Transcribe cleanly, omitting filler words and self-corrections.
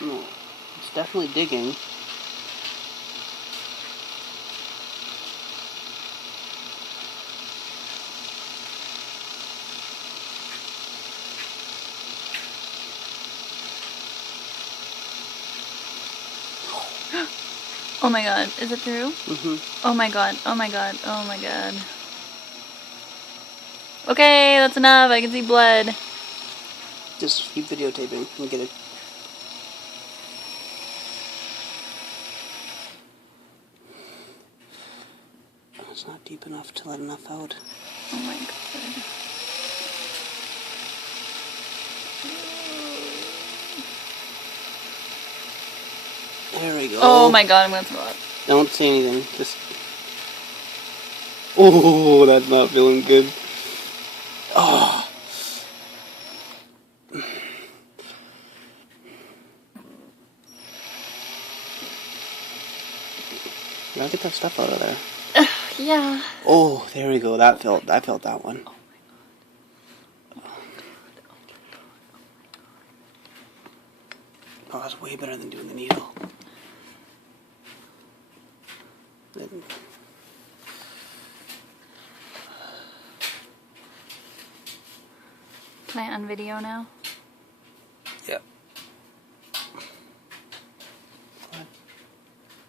No, it's definitely digging. Oh my god, is it through? Mm-hmm. Oh my god, oh my god, oh my god. Okay, that's enough, I can see blood. Just keep videotaping and get it. It's not deep enough to let enough out. Oh my god. There we go. Oh my god, I'm gonna throw up. Don't say anything. Just. Oh, that's not feeling good. Oh. Gotta get that stuff out of there. Yeah. Oh, there we go. I felt that one. Oh, that's way better than doing the needle. Can I unvideo now?